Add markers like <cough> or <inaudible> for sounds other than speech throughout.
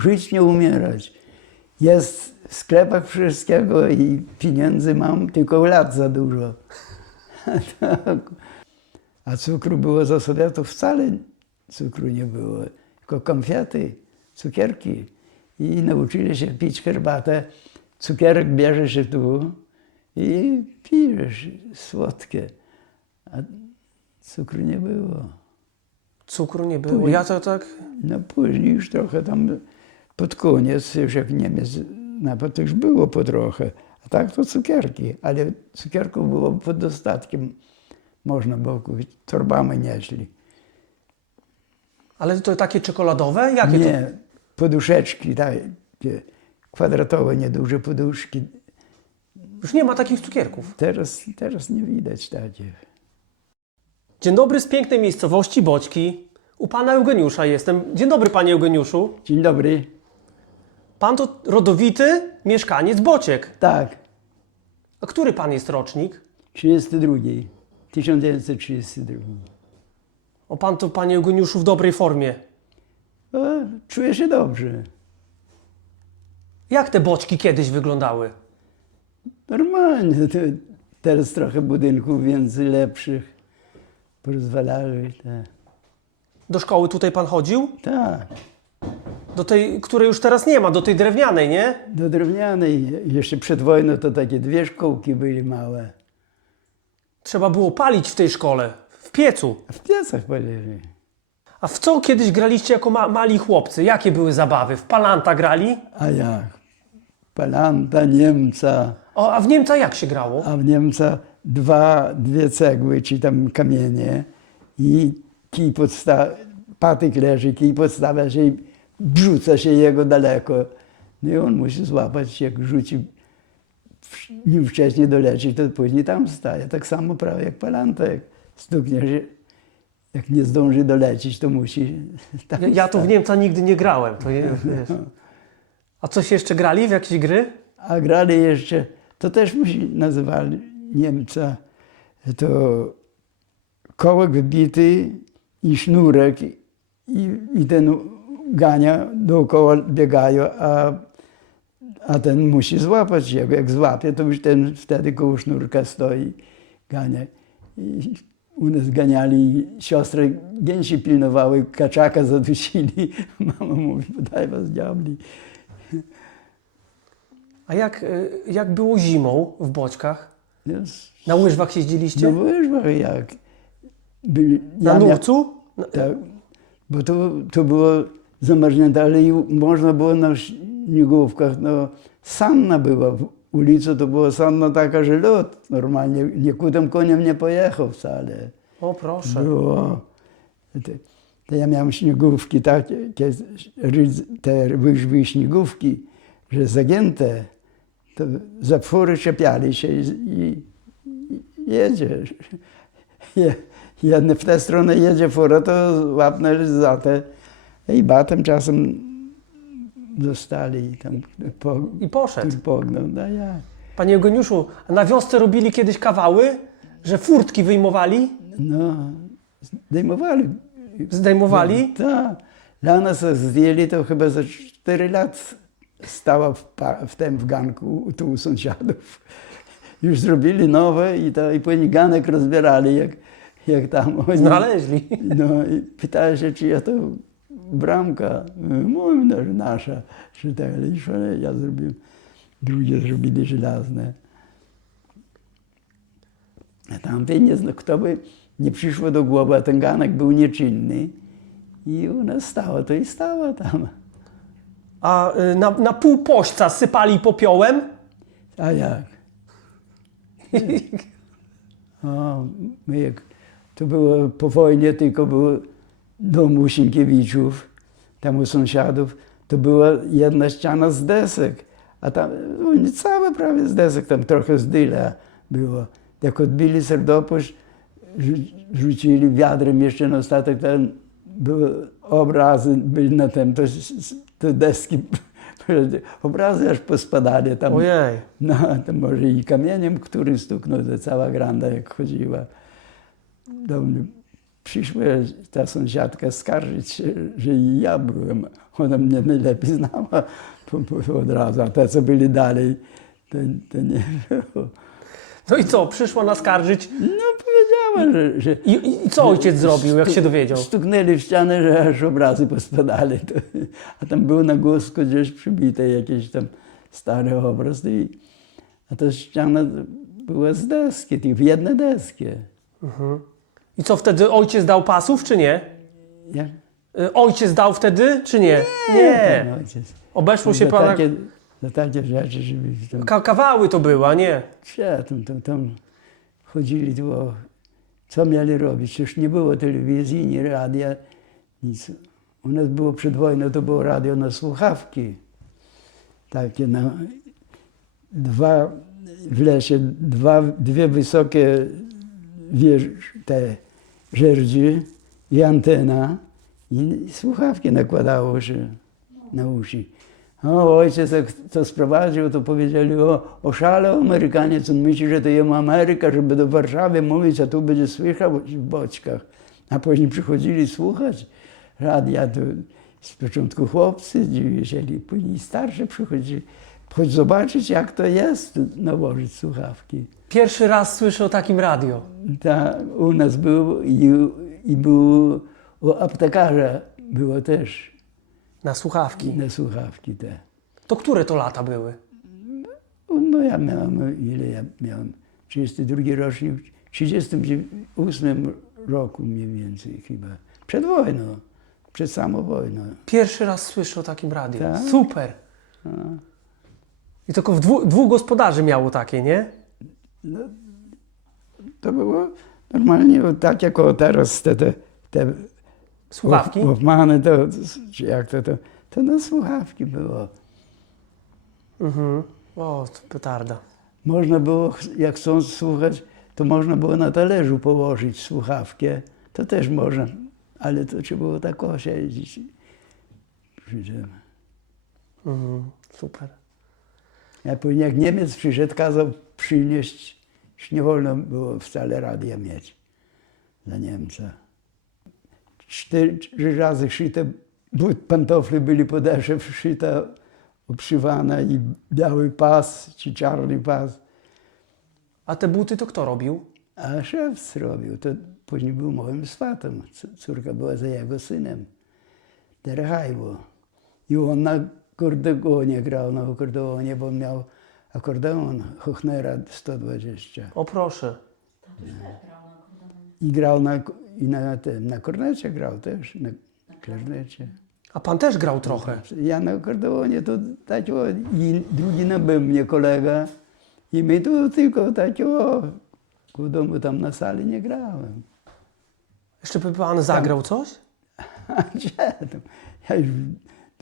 Żyć nie umierać. Jest w sklepach wszystkiego i pieniędzy mam, tylko lat za dużo. <laughs> Tak. A cukru było za Sowietów wcale cukru nie było, tylko konfiety, cukierki. I nauczyli się pić herbatę. Cukierek bierze się tu i pijesz słodkie. A cukru nie było. Cukru nie było. Ja to tak. No później już trochę tam pod koniec, już jak Niemiec napadł, to już było po trochę. A tak to cukierki, ale cukierków było pod dostatkiem. Można było kupić, torbami nieśli. Ale to takie czekoladowe? Jakie to? Nie, poduszeczki, takie kwadratowe, nieduże poduszki. Już nie ma takich cukierków. Teraz, teraz nie widać takich. Dzień dobry z pięknej miejscowości Boćki. U pana Eugeniusza jestem. Dzień dobry, panie Eugeniuszu. Dzień dobry. Pan to rodowity mieszkaniec Bociek. Tak, A który pan jest rocznik? 32, 1932. O pan to, panie Eugeniuszu, w dobrej formie. O, czuję się dobrze. Jak te boćki kiedyś wyglądały? Normalnie. To teraz trochę budynków więcej lepszych. Pozwalały. Tak. Do szkoły tutaj pan chodził? tak. Do tej, której już teraz nie ma, do tej drewnianej, nie? Do drewnianej. Jeszcze przed wojną to takie dwie szkołki były małe. Trzeba było palić w tej szkole, w piecu. W piecach palili. A w co kiedyś graliście jako ma mali chłopcy? Jakie były zabawy? W palanta grali? A jak? Palanta, Niemca. O, a w Niemca jak się grało? a w Niemca dwa, dwie cegły, czy tam kamienie i kij podsta- patyk leży, kij podstawia się i rzuca się jego daleko. No i on musi złapać, jak rzuci, nim wcześniej doleci, to później tam staje. Tak samo prawie jak palanta, jak stuknie się, jak nie zdąży dolecieć, to musi <laughs> tam Ja, ja tu w. Niemca nigdy nie grałem. To je, <laughs> wiesz. A coś jeszcze grali w jakieś gry? A grali jeszcze, to też musi nazywali Niemca, to kołek wbity i sznurek i, i ten gania dookoła biegają, a, a ten musi złapać jego. Jak złapie, to już ten wtedy koło sznurka stoi, gania. I u nas ganiali, siostry gęsi pilnowały, kaczaka zadusili. <laughs> Mama mówi, daj was diabli. A jak, y, jak było zimą w Boćkach? Jest Na łyżwach jeździliście? No łyżwach jak. Byli, Na ja nurcu? Na- Tak, bo to, to było zamarznięte, ale i można było na śniegówkach, no sanna była, w ulicy to była sanna taka, że lód normalnie, nikudem koniem nie pojechał wcale. O proszę. Było, te ja miałem śniegówki takie, te, te łyżwy śniegówki, że zagięte, to zapóry czepiali się i, i, i jedzie. <laughs> Je, jedne w tę stronę jedzie fura, to łapnęli za te i batem czasem dostali tam po, I poszedł. pognął. No ja. Panie Eugeniuszu, a na wiosce robili kiedyś kawały, że furtki wyjmowali, No, zdejmowali zdejmowali? Tak. Dla nas jak zdjęli to chyba za 4 lat stała w, w tym w ganku tu u sąsiadów. <laughs> Już zrobili nowe i, to, i później ganek rozbierali, jak, jak tam oni. Znaleźli. No i pytali się, czy ja to bramka. Mówię, no, że nasza. Że tak, ale już ja zrobiłem. Drugie zrobili żelazne. A tamtej nie zna, kto by nie przyszło do głowy, a ten ganek był nieczynny. I ona stała, to i stała tam. A y, na, na pół pośca sypali popiołem? A jak? <laughs> O, my jak to było po wojnie, tylko było dom u Sienkiewiczów, tam u sąsiadów, to była jedna ściana z desek, a tam no, nie prawie z desek, tam trochę z dyla było. Jak odbili Serdopusz, rzu- rzucili wiadrem jeszcze na ostatek, tam były obrazy byli na tym, to, te deski, <laughs> obrazy aż pospadali tam. Ojej. No, to może i kamieniem, który stuknął, to cała granda jak chodziła do mnie. Przyszła ta sąsiadka skarżyć się, że i ja byłem. Ona mnie najlepiej znała od razu, a te, co byli dalej, to, to nie było. No i co, przyszła naskarżyć? No powiedziała, że... że I, i, co ojciec zrobił, jak się dowiedział? Stuknęli w ścianę, że aż obrazy pospadali. To, a tam był na głosku gdzieś przybity jakiś tam stary obraz. I, a ta ściana była z deski, jedne deski. I co, wtedy ojciec dał pasów, czy nie? Jak? Y, Ojciec dał wtedy, czy nie? Nie. Ten ojciec. Obeszło się za, pana... takie, za takie rzeczy, żeby tam, Ka- kawały to były, a nie. Cie, tam, tam, tam chodzili tu, o, co mieli robić. Przecież nie było telewizji, ni radia, nic. U nas było przed wojną, to było radio na słuchawki. Takie na dwa, w lesie, dwa, dwie wysokie wież, te żerdzi i antena i słuchawki nakładało się na uszy. O, ojciec jak to sprowadził, to powiedzieli, o, oszalał Amerykaniec, on myśli, że to jest Ameryka, żeby do Warszawy mówić, a tu będzie słychał w boczkach. A później przychodzili słuchać radia, to z początku chłopcy dziwili później starsi przychodzili. Chodź zobaczyć, jak to jest, nałożyć słuchawki. Pierwszy raz słyszę o takim radio. Ta, u nas był i, i był u aptekarza było też Na słuchawki. na słuchawki te. To które to lata były? No ja miałem, ile ja miałem? 32 rocznik, w 38 roku mniej więcej chyba. Przed wojną, przed samą wojną. Pierwszy raz słyszę o takim radiu. Tak? Super. I tylko w dwu, dwóch gospodarzy miało takie, nie? To było normalnie tak jak teraz te, te, te Słuchawki. Hoffmany, to, czy jak to, to, to na słuchawki było. Mhm. O, to petarda. Można było, jak chcąc słuchać, to można było na talerzu położyć słuchawkę. To też można, ale to trzeba było tak osiedzieć. przy tym. Mhm. Super. Ja później jak Niemiec przyszedł, kazał przynieść, już nie wolno było wcale radia mieć dla Niemca. Cztery razy szyte, but- pantofle byli podeszwy wszyte, obszywane i biały pas, czy czarny pas. A te buty to kto robił? A szef zrobił, to później był moim swatem. Córka była za jego synem. Derhajwo. I on na akordeonie grał, na akordeonie, bo miał akordeon Hochnera 120. O proszę. I grał na, i na, tym, na kornecie grał też, na klarnecie. A pan też grał trochę. Ja na akordeonie to tak o, i drugi na bębnie kolega. I my tu tylko tak o, w domu tam na sali nie grałem. Jeszcze by pan zagrał coś? <laughs> A gdzie tam? Ja już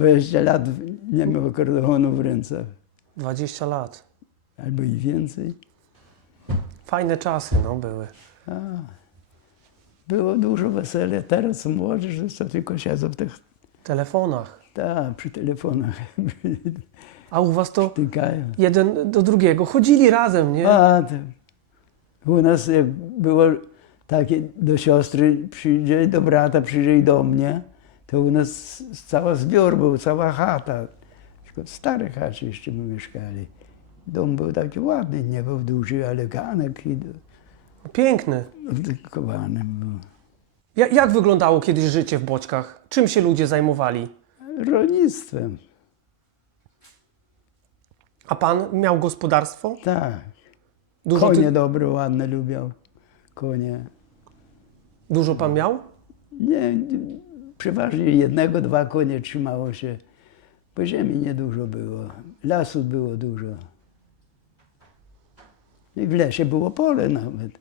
20 lat nie miał akordeonu w ręce, 20 lat. albo i więcej. Fajne czasy, no, były. A, było dużo weselja. Teraz młodzież to tylko siedzą w tych, telefonach. ta, przy telefonach <laughs> A u was to tykają. jeden do drugiego. Chodzili razem, nie? A, u nas jak było takie, do siostry przyjdzie, do brata przyjdzie i do mnie, to u nas cały zbiór był, cała chata. Tylko stare chacie jeszcze my mieszkali. Dom był taki ładny, nie był duży, ale ganek i Piękny. dedykowany był. Ja, jak wyglądało kiedyś życie w Boćkach? Czym się ludzie zajmowali? Rolnictwem, A pan miał gospodarstwo? tak. Dużo, Konie ty, dobre, ładne lubią. Konie. dużo pan miał? Nie, przeważnie jednego, dwa konie trzymało się. Po ziemi niedużo było. Lasu było dużo. I w lesie było pole nawet.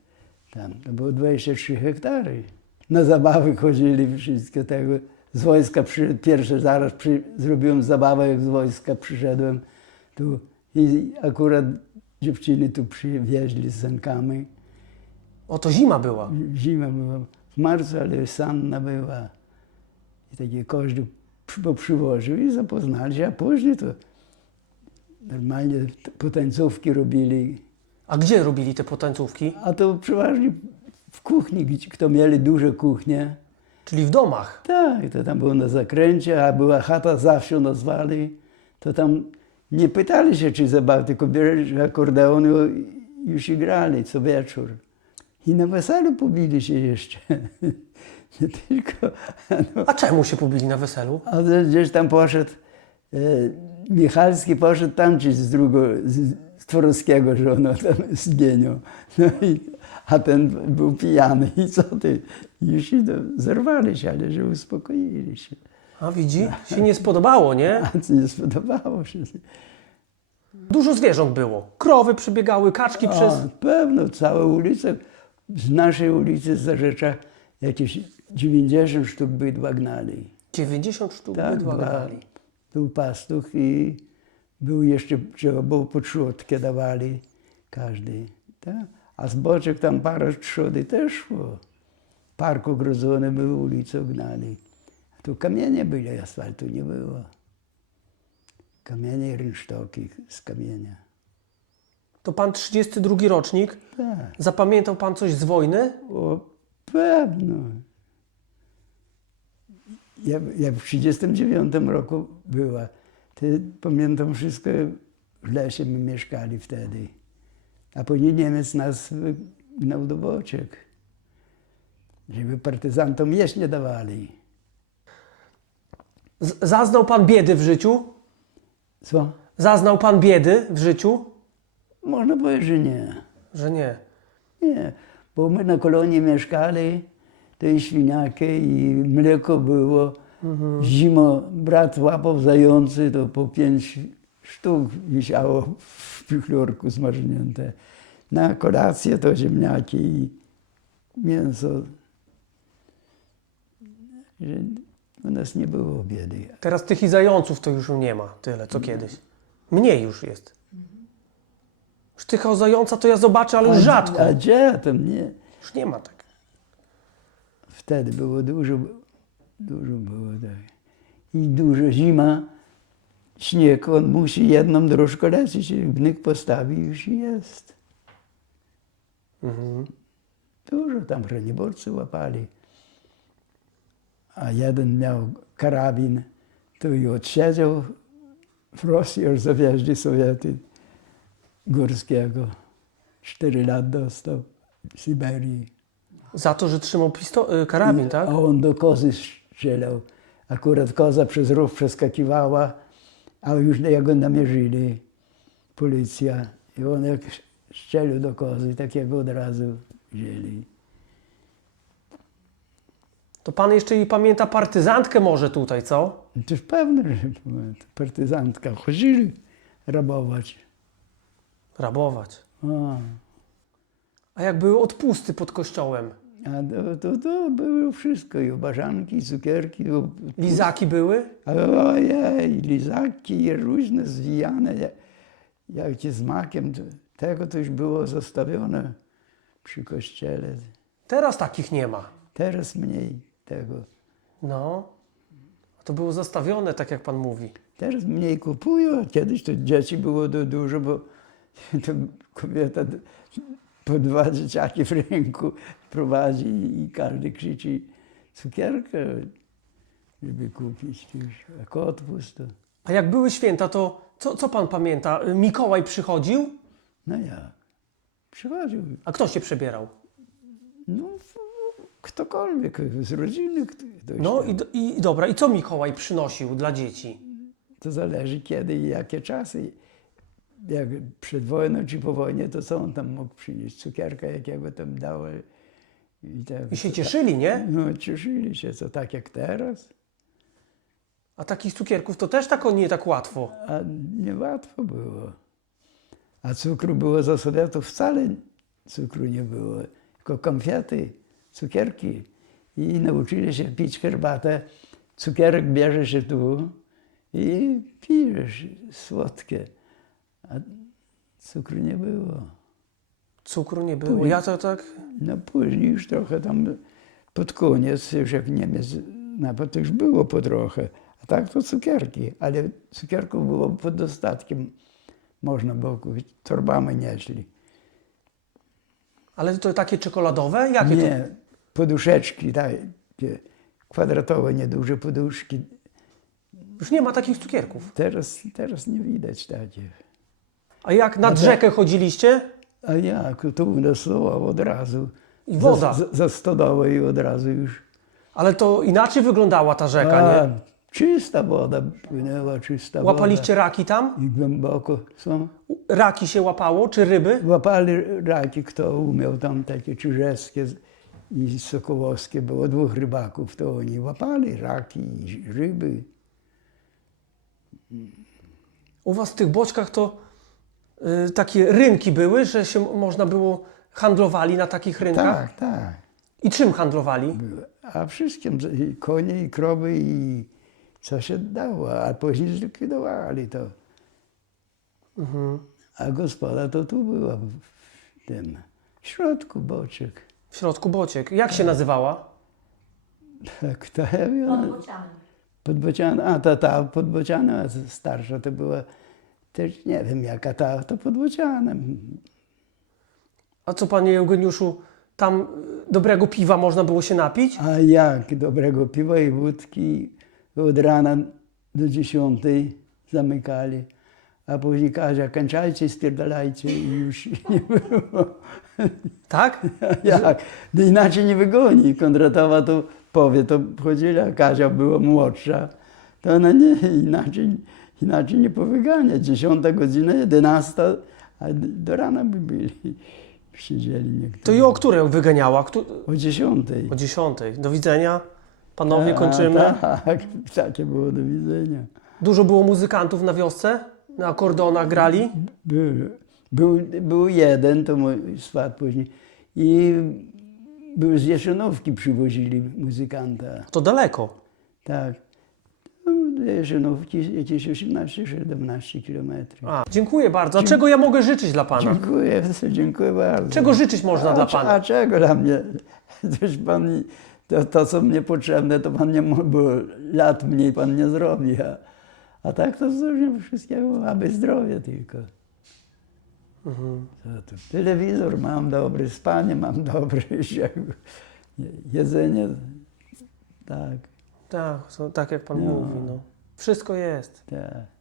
Tam to było 23 hektary. Na zabawy chodzili wszystkie tego. Z wojska przy, pierwsze zaraz przy, zrobiłem zabawę, jak z wojska przyszedłem tu i akurat dziewczyny tu przywieźli z sankami. O, to zima była. Zima była w marcu, ale sanna była. I taki kościół przy- bo przywoził i zapoznali się, a później to normalnie potańcówki robili. A gdzie robili te potańcówki? A to przeważnie w kuchni, gdzie- kto mieli duże kuchnie, Czyli w domach. tak, to tam było na zakręcie, a była chata zawsze nazwali, to tam nie pytali się, czy zabaw, tylko bierzesz akordeon i już grali co wieczór. I na weselu pobili się jeszcze. <laughs> <laughs> Nie tylko. No, A czemu się pobili na weselu? a gdzieś tam poszedł, e, Michalski poszedł tańczyć z drugo, z, z Tworowskiego żoną, tam z Gienią. No i, a ten był pijany i co ty? Już do, zerwali się, ale że uspokoili się. A widzi? Się nie spodobało, nie? <laughs> A co nie spodobało się. Dużo zwierząt było. Krowy przebiegały, kaczki przez... A, pewno, całe ulice, z naszej ulicy z Zarzecza jakieś 90 sztuk bydła gnali. 90 sztuk Tak, bydła dwa. grali. Był pastuch i był jeszcze, trzeba było podszłodkę dawali każdy. Tak? A z boczek tam parę trzody też szło. Park ogrodzony był, ulicą gnali. A tu kamienie byli, asfaltu nie było. Kamienie i rynsztoki z kamienia. To pan 32 rocznik. Tak. Zapamiętał pan coś z wojny? O, pewno. Ja, jak w 1939 roku była, to pamiętam wszystko, w lesie my mieszkali wtedy. A później Niemiec nas gnał do boczek, żeby partyzantom jeść nie dawali. Z- Zaznał pan biedy w życiu? Co? Zaznał pan biedy w życiu? Można powiedzieć, że nie. Że nie. Nie, bo my na kolonii mieszkali, to i świniaki, i mleko było. Zimą brat łapał zający, to po pięć sztuk wisiało w pichlorku zmarznięte. Na kolację to ziemniaki i mięso. Że u nas nie było biedy. Teraz tych i zająców to już nie ma tyle, co kiedyś. Mniej już jest. Już tych o zająca to ja zobaczę, ale już rzadko. A gdzie tam nie? Już nie ma tak. Wtedy było dużo, dużo było tak. I dużo zima, śnieg, on musi jedną dróżkę lecieć, wnyk postawi już jest. Mhm. Dużo tam raniborcy łapali. A jeden miał karabin, to i odsiedział w Rosji, aż zawieźli Sowiety Górskiego. Cztery lat dostał w Syberii. Za to, że trzymał pisto- y, karabin, tak? A on do kozy strzelał. Akurat koza przez rów przeskakiwała, a już jak go namierzyli, policja. I on jak strzelił do kozy, takiego od razu wzięli. To pan jeszcze i pamięta partyzantkę może tutaj, co? Toż pewne, że to partyzantka. Chodzili rabować. Rabować. A, A jak były odpusty pod kościołem? A to, to, to było wszystko. I obażanki, i cukierki. Lizaki były? Ojej, lizaki różne zwijane, jak, ci z makiem. To, tego to już było zostawione przy kościele. Teraz takich nie ma. Teraz mniej tego. No. To było zastawione, tak jak pan mówi. Teraz mniej kupują. Kiedyś to dzieci było dużo, bo <laughs> to kobieta po dwa dzieciaki w ręku prowadzi i każdy krzyczy cukierkę, żeby kupić. Jak odpust to. A jak były święta, to co, co pan pamięta? Mikołaj przychodził? No jak? Przychodził. A kto się przebierał? No, ktokolwiek z rodziny. kto- ktoś No tam. i, do- i dobra, i co Mikołaj przynosił dla dzieci? To zależy kiedy i jakie czasy. Jak przed wojną czy po wojnie, to co on tam mógł przynieść? Cukierka jakiego tam dały. I, tak, I się cieszyli, nie? No, cieszyli się, co tak jak teraz. A takich cukierków to też tak nie tak łatwo. A niełatwo było. A cukru było za Sowietów wcale cukru nie było, tylko konfiety, cukierki. I nauczyli się pić herbatę. Cukierek bierze się tu i pijesz słodkie. A cukru nie było. Cukru nie było. Ja to tak. No później już trochę tam pod koniec, już jak Niemiec napad, to już było po trochę. A tak to cukierki, ale cukierków było pod dostatkiem. Można było kupić, torbami nieśli. Ale to takie czekoladowe? Jakie to? Nie, poduszeczki takie kwadratowe, nieduże poduszki. Już nie ma takich cukierków. Teraz, teraz nie widać takich. A jak nad rzekę chodziliście? A jak? Tu u nas to od razu. I woda. Za, za, za stodołę i od razu już. Ale to inaczej wyglądała ta rzeka, A, nie? czysta woda płynęła, czysta woda. Łapaliście raki tam? I głęboko są. Raki się łapało, czy ryby? Łapali raki, kto umiał tam takie czyżewskie i sokołowskie. Było dwóch rybaków, to oni łapali raki i ryby. U was w tych boczkach to takie rynki były, że się można było handlowali na takich rynkach? Tak, tak. I czym handlowali? A wszystkim, i konie, i krowy, i co się dało. A później zlikwidowali to. Mhm. A gospoda to tu była, w tym w środku boczek. W środku bociek. Jak się nazywała? Tak, to ja wiem. A ta, ta podbociana starsza to była, też nie wiem jaka ta, to podbociana. A co, panie Eugeniuszu, tam y, dobrego piwa można było się napić? A jak dobrego piwa i wódki od rana do dziesiątej zamykali. A później Kazia, kończajcie, spierdalajcie i już <laughs> nie było. Tak? <laughs> Jak? No inaczej nie wygoni. Kondratowa to powie, to chodzili, a Kazia była młodsza. To ona nie, inaczej, inaczej nie powygania. Dziesiąta godzina, jedenasta, a d- do rana by byli. <laughs> Siedzieli niektórzy. To i o której wyganiała? Któ- O dziesiątej. O dziesiątej. Do widzenia. Panowie, kończymy. Tak, takie było do widzenia. Dużo było muzykantów na wiosce? Na akordonach grali? Był, był, był jeden, to mój swat później. I był z Jeszynówki przywozili muzykanta. To daleko. Tak. No, Jeszynówki jakieś 18-17 kilometrów. A, dziękuję bardzo. A czego ja mogę życzyć dla pana? Dziękuję, dziękuję bardzo. Czego życzyć można dla pana? A czego dla mnie? Toż pan, to, to, co mnie potrzebne, to pan nie mógł, bo lat mniej pan nie zrobi. A, a tak to zużyłem wszystkiego, aby zdrowie tylko. Mhm. Tu? Telewizor mam dobry, spanie mam <laughs> dobre, jedzenie, tak, Tak, to, tak jak pan No. mówi. No. Wszystko jest. tak.